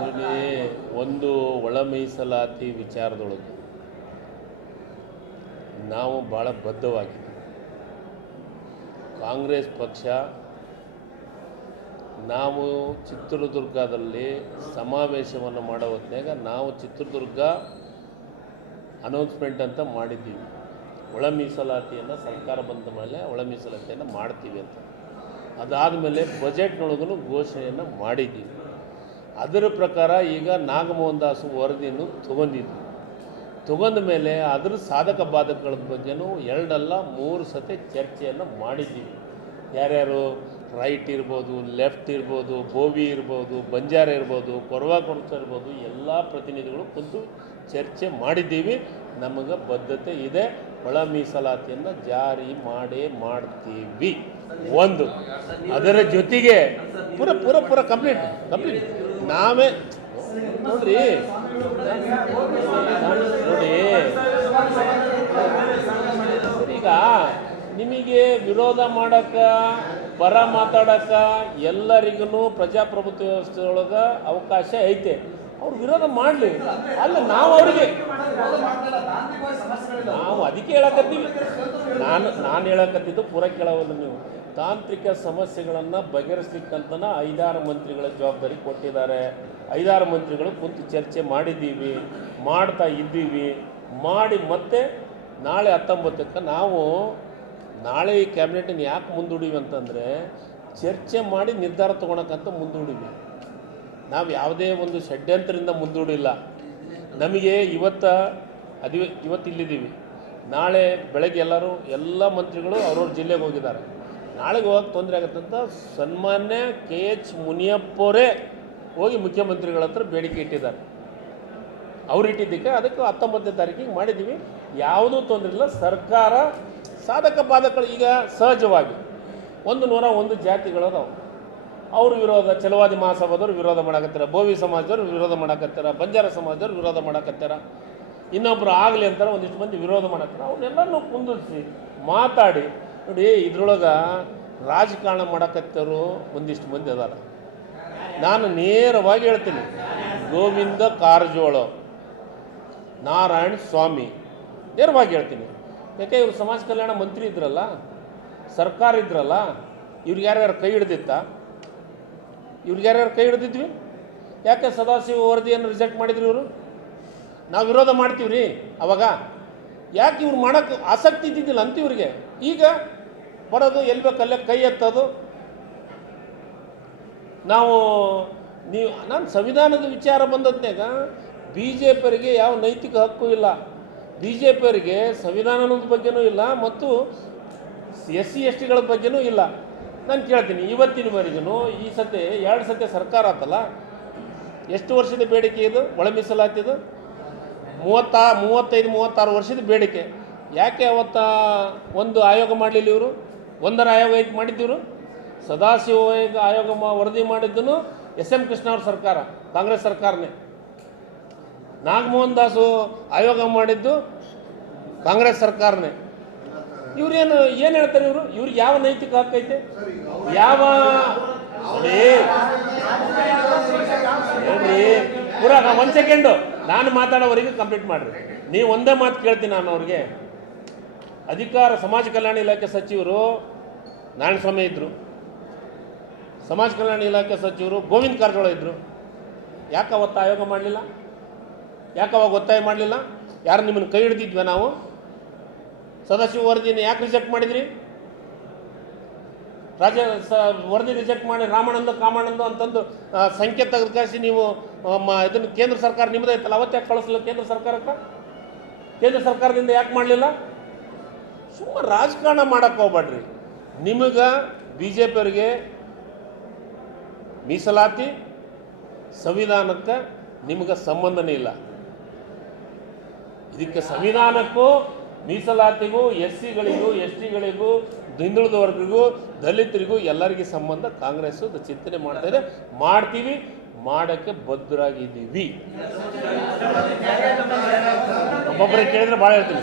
ನೋಡಿ ಒಂದು ಒಳ ಮೀಸಲಾತಿ ವಿಚಾರದೊಳಗೆ ನಾವು ಭಾಳ ಬದ್ಧವಾಗಿದ್ದೀವಿ. ಕಾಂಗ್ರೆಸ್ ಪಕ್ಷ ನಾವು ಚಿತ್ರದುರ್ಗದಲ್ಲಿ ಸಮಾವೇಶವನ್ನು ಮಾಡೋ ಹೊತ್ತಿನಾಗ ನಾವು ಚಿತ್ರದುರ್ಗ ಅನೌನ್ಸ್ಮೆಂಟ್ ಅಂತ ಮಾಡಿದ್ದೀವಿ. ಒಳ ಮೀಸಲಾತಿಯನ್ನು ಸರ್ಕಾರ ಬಂದ ಮೇಲೆ ಒಳ ಮೀಸಲಾತಿಯನ್ನು ಮಾಡ್ತೀವಿ ಅಂತ. ಅದಾದಮೇಲೆ ಬಜೆಟ್ನೊಳಗೂ ಘೋಷಣೆಯನ್ನು ಮಾಡಿದ್ದೀವಿ. ಅದರ ಪ್ರಕಾರ ಈಗ ನಾಗಮೋಹನ್ ದಾಸ್ ವರದಿಯನ್ನು ತೊಗೊಂಡಿದ್ವಿ ತಗೊಂಡ ಮೇಲೆ ಅದರ ಸಾಧಕ ಬಾಧಕಗಳ ಬಗ್ಗೆನೂ ಎರಡಲ್ಲ, ಮೂರು ಸತಿ ಚರ್ಚೆಯನ್ನು ಮಾಡಿದ್ದೀವಿ. ಯಾರ್ಯಾರು ರೈಟ್ ಇರ್ಬೋದು ಲೆಫ್ಟ್ ಇರ್ಬೋದು, ಬೋವಿ ಇರ್ಬೋದು, ಬಂಜಾರ ಇರ್ಬೋದು, ಕೊರವಾ ಕೊರಚ ಇರ್ಬೋದು, ಎಲ್ಲ ಪ್ರತಿನಿಧಿಗಳು ಕುಂತು ಚರ್ಚೆ ಮಾಡಿದ್ದೀವಿ. ನಮಗೆ ಬದ್ಧತೆ ಇದೆ. ಒಳ ಮೀಸಲಾತಿಯನ್ನು ಜಾರಿ ಮಾಡೇ ಮಾಡ್ತೀವಿ. ಒಂದು, ಅದರ ಜೊತೆಗೆ ಪೂರ ಪೂರ ಪೂರ ಕಂಪ್ಲೀಟ್ ಕಂಪ್ಲೀಟ್ ನಾವೇ ನೋಡ್ರಿ. ನೋಡಿ. ಈಗ ನಿಮಗೆ ವಿರೋಧ ಮಾಡಕ್ಕ ಪರ ಮಾತಾಡಕ್ಕ ಎಲ್ಲರಿಗೂ ಪ್ರಜಾಪ್ರಭುತ್ವ ವ್ಯವಸ್ಥೆ ಒಳಗೆ ಅವಕಾಶ ಐತೆ. ಅವ್ರು ವಿರೋಧ ಮಾಡಲಿ. ಅಲ್ಲ, ನಾವು ಅವರಿಗೆ. ನಾವು ಅದಕ್ಕೆ ಹೇಳಕತ್ತೀವಿ. ನಾನು ನಾನು ಹೇಳಕತ್ತಿದ್ದು ಪೂರ ಕೇಳವಲ್ಲ ನೀವು. ತಾಂತ್ರಿಕ ಸಮಸ್ಯೆಗಳನ್ನು ಬಗೆಹರಿಸ್ಲಿಕ್ಕಂತನ ಐದಾರು ಮಂತ್ರಿಗಳ ಜವಾಬ್ದಾರಿ ಕೊಟ್ಟಿದ್ದಾರೆ. ಐದಾರು ಮಂತ್ರಿಗಳು ಕುಂತು ಚರ್ಚೆ ಮಾಡಿದ್ದೀವಿ, ಮಾಡ್ತಾ ಇದ್ದೀವಿ. ಮಾಡಿ ಮತ್ತೆ ನಾಳೆ ಹತ್ತೊಂಬತ್ತಕ್ಕೆ ನಾವು ನಾಳೆ ಈ ಕ್ಯಾಬಿನೆಟನ್ನು ಯಾಕೆ ಮುಂದೂಡಿವಿ ಅಂತಂದರೆ, ಚರ್ಚೆ ಮಾಡಿ ನಿರ್ಧಾರ ತೊಗೊಳಕ್ಕಂತ ಮುಂದೂಡಿವಿ ನಾವು ಯಾವುದೇ ಒಂದು ಷಡ್ಯಂತ್ರದಿಂದ ಮುಂದೂಡಿಲ್ಲ. ನಮಗೆ ಇವತ್ತ ಅದಿ ಇವತ್ತು ಇಲ್ಲಿದ್ದೀವಿ. ನಾಳೆ ಬೆಳಗ್ಗೆ ಎಲ್ಲರೂ, ಎಲ್ಲ ಮಂತ್ರಿಗಳು ಅವ್ರವ್ರ ಜಿಲ್ಲೆಗೆ ಹೋಗಿದ್ದಾರೆ. ನಾಳೆಗೆ ಹೋಗಕ್ಕೆ ತೊಂದರೆ ಆಗತ್ತಂತ ಸನ್ಮಾನ್ಯ ಕೆ ಎಚ್ ಮುನಿಯಪ್ಪವರೇ ಹೋಗಿ ಮುಖ್ಯಮಂತ್ರಿಗಳ ಹತ್ರ ಬೇಡಿಕೆ ಇಟ್ಟಿದ್ದಾರೆ. ಅವ್ರು ಇಟ್ಟಿದ್ದಕ್ಕೆ ಅದಕ್ಕೆ ಹತ್ತೊಂಬತ್ತನೇ ತಾರೀಕಿಗೆ ಮಾಡಿದ್ದೀವಿ. ಯಾವುದೂ ತೊಂದರೆ ಇಲ್ಲ. ಸರ್ಕಾರ ಸಾಧಕ ಬಾಧಕಗಳು ಈಗ ಸಹಜವಾಗಿ ಒಂದು ನೂರ ಒಂದು ಜಾತಿಗಳದಾವು. ಅವ್ರ ವಿರೋಧ ಚಲವಾದಿ ಮಹಾಸಭಾದವ್ರು ವಿರೋಧ ಮಾಡಕತ್ತಾರ, ಬೋವಿ ಸಮಾಜದವ್ರು ವಿರೋಧ ಮಾಡಕತ್ತಾರ, ಬಂಜಾರ ಸಮಾಜದವ್ರು ವಿರೋಧ ಮಾಡಕತ್ತಾರ, ಇನ್ನೊಬ್ರು ಆಗಲಿ ಅಂತಾರೆ ಒಂದಿಷ್ಟು ಮಂದಿ ವಿರೋಧ ಮಾಡತ್ತಾರ ಅವನ್ನೆಲ್ಲನೂ ಕುಂದಿರಿಸಿ ಮಾತಾಡಿ. ನೋಡಿ, ಇದ್ರೊಳಗೆ ರಾಜಕಾರಣ ಮಾಡಕತ್ತವರು ಒಂದಿಷ್ಟು ಮಂದಿ ಅದಾರ. ನಾನು ನೇರವಾಗಿ ಹೇಳ್ತೀನಿ, ಗೋವಿಂದ ಕಾರಜೋಳ, ನಾರಾಯಣ ಸ್ವಾಮಿ, ನೇರವಾಗಿ ಹೇಳ್ತೀನಿ. ಯಾಕೆ ಇವರು ಸಮಾಜ ಕಲ್ಯಾಣ ಮಂತ್ರಿ ಇದ್ರಲ್ಲ, ಸರ್ಕಾರ ಇದ್ರಲ್ಲ ಇವ್ರಿಗೆ ಯಾರ್ಯಾರು ಕೈ ಹಿಡ್ದಿತ್ತ ಇವ್ರಿಗೆ ಯಾರ್ಯಾರು ಕೈ ಹಿಡಿದಿದ್ವಿ? ಯಾಕೆ ಸದಾಶಿವ ವರದಿಯನ್ನು ರಿಜೆಕ್ಟ್ ಮಾಡಿದ್ರು ಇವರು? ನಾವು ವಿರೋಧ ಮಾಡ್ತೀವಿ ಅವಾಗ. ಯಾಕೆ ಇವ್ರು ಮಾಡೋಕ್ಕೆ ಆಸಕ್ತಿ ಇದ್ದಿದ್ದಿಲ್ಲ ಅಂತ ಇವ್ರಿಗೆ. ಈಗ ಬರೋದು ಎಲ್ಲಿ ಬೇಕಲ್ಲೇ ಕೈ ಎತ್ತೋದು. ನಾವು ನೀವು, ನಾನು ಸಂವಿಧಾನದ ವಿಚಾರ ಬಂದದ್ನಾಗ ಬಿ ಜೆ ಪಿಯವರಿಗೆ ಯಾವ ನೈತಿಕ ಹಕ್ಕು ಇಲ್ಲ. ಬಿ ಜೆ ಪಿಯವರಿಗೆ ಸಂವಿಧಾನದ ಬಗ್ಗೆನೂ ಇಲ್ಲ ಮತ್ತು ಎಸ್ ಸಿ ಎಸ್ ಟಿಗಳ ಬಗ್ಗೆನೂ ಇಲ್ಲ. ನಾನು ಕೇಳ್ತೀನಿ, ಇವತ್ತಿನವರೆಗೂ ಈ ಸತಿ ಎರಡು ಸತಿ ಸರ್ಕಾರ ಆತಲ್ಲ? ಎಷ್ಟು ವರ್ಷದ ಬೇಡಿಕೆ ಇದು? ಒಳ ಮೀಸಲಾತಿದು? ಮೂವತ್ತಾ, ಮೂವತ್ತೈದು, ಮೂವತ್ತಾರು ವರ್ಷದ ಬೇಡಿಕೆ. ಯಾಕೆ ಅವತ್ತ ಒಂದು ಆಯೋಗ ಮಾಡಲಿಲ್ಲ ಇವರು? ಒಂದರ ಆಯೋಗ ಐದು ಮಾಡಿದ್ದಿವರು? ಸದಾಶಿವ ಆಯೋಗ ವರದಿ ಮಾಡಿದ್ದನು ಎಸ್ ಎಂ ಕೃಷ್ಣ ಅವ್ರ ಸರ್ಕಾರ, ಕಾಂಗ್ರೆಸ್ ಸರ್ಕಾರನೇ. ನಾಗಮೋಹನ್ ದಾಸು ಆಯೋಗ ಮಾಡಿದ್ದು ಕಾಂಗ್ರೆಸ್ ಸರ್ಕಾರನೇ. ಇವ್ರೇನು ಏನು ಹೇಳ್ತಾರೆ ಇವರು? ಇವ್ರಿಗೆ ಯಾವ ನೈತಿಕ ಹಕ್ಕೈತೆ ಯಾವ ಹೇಳ್ರಿ ಪೂರ ಒಂದು ಸೆಕೆಂಡು. ನಾನು ಮಾತಾಡೋವರೆಗೆ ಕಂಪ್ಲೀಟ್ ಮಾಡ್ರಿ. ನೀವು ಒಂದೇ ಮಾತು ಕೇಳ್ತೀನಿ ನಾನು ಅವ್ರಿಗೆ. ಅಧಿಕಾರ, ಸಮಾಜ ಕಲ್ಯಾಣ ಇಲಾಖೆ ಸಚಿವರು ನಾರಾಯಣಸ್ವಾಮಿ ಇದ್ದರು ಸಮಾಜ ಕಲ್ಯಾಣ ಇಲಾಖೆ ಸಚಿವರು ಗೋವಿಂದ ಕಾರಜೋಳ ಇದ್ದರು ಯಾಕೆ ಅವತ್ತು ಆಯೋಗ ಮಾಡಲಿಲ್ಲ? ಯಾಕೆ ಅವಾಗ ಒತ್ತಾಯ ಮಾಡಲಿಲ್ಲ? ಯಾರು ನಿಮ್ಮನ್ನು ಕೈ ಹಿಡಿದಿದ್ವಿ ನಾವು? ಸದಾಶಿವ ವರದಿಯನ್ನು ಯಾಕೆ ರಿಜೆಕ್ಟ್ ಮಾಡಿದ್ರಿ? ರಾಜ, ಸ, ವರದಿ ರಿಜೆಕ್ಟ್ ಮಾಡಿ ರಾಮಾನಂದ, ಕಾಮಾನಂದ ಅಂತಂದು ಸಂಖ್ಯೆ ತೆಗೆದುಕಾಸಿ ನೀವು ಇದನ್ನು ಕೇಂದ್ರ ಸರ್ಕಾರ ನಿಮ್ಮದೇ ಐತಲ್ಲ, ಅವತ್ತು ಯಾಕೆ ಕೇಂದ್ರ ಸರ್ಕಾರಕ್ಕೆ? ಕೇಂದ್ರ ಸರ್ಕಾರದಿಂದ ಯಾಕೆ ಮಾಡಲಿಲ್ಲ? ಸುಮ್ಮ ರಾಜಕಾರಣ ಮಾಡಕ್ಕೆ ಹೋಗ್ಬೇಡ್ರಿ. ನಿಮಗೆ ಬಿ ಜೆ ಪಿಯವರಿಗೆ ಮೀಸಲಾತಿ, ಸಂವಿಧಾನಕ್ಕೆ ನಿಮಗೆ ಸಂಬಂಧನೇ ಇಲ್ಲ. ಇದಕ್ಕೆ ಸಂವಿಧಾನಕ್ಕೂ ಮೀಸಲಾತಿಗೂ ಎಸ್ ಸಿಗಳಿಗೂ ಎಸ್ ಟಿಗಳಿಗೂ ಹಿಂದುಳಿದ ವರ್ಗರಿಗೂ ದಲಿತರಿಗೂ ಎಲ್ಲರಿಗೂ ಸಂಬಂಧ ಕಾಂಗ್ರೆಸ್ ಚಿಂತನೆ ಮಾಡ್ತಾ ಇದೆ. ಮಾಡ್ತೀವಿ ಮಾಡೋಕ್ಕೆ ಬದ್ಧರಾಗಿದ್ದೀವಿ. ಒಬ್ಬೊಬ್ಬರಿಗೆ ಕೇಳಿದ್ರೆ ಭಾಳ ಹೇಳ್ತೀನಿ.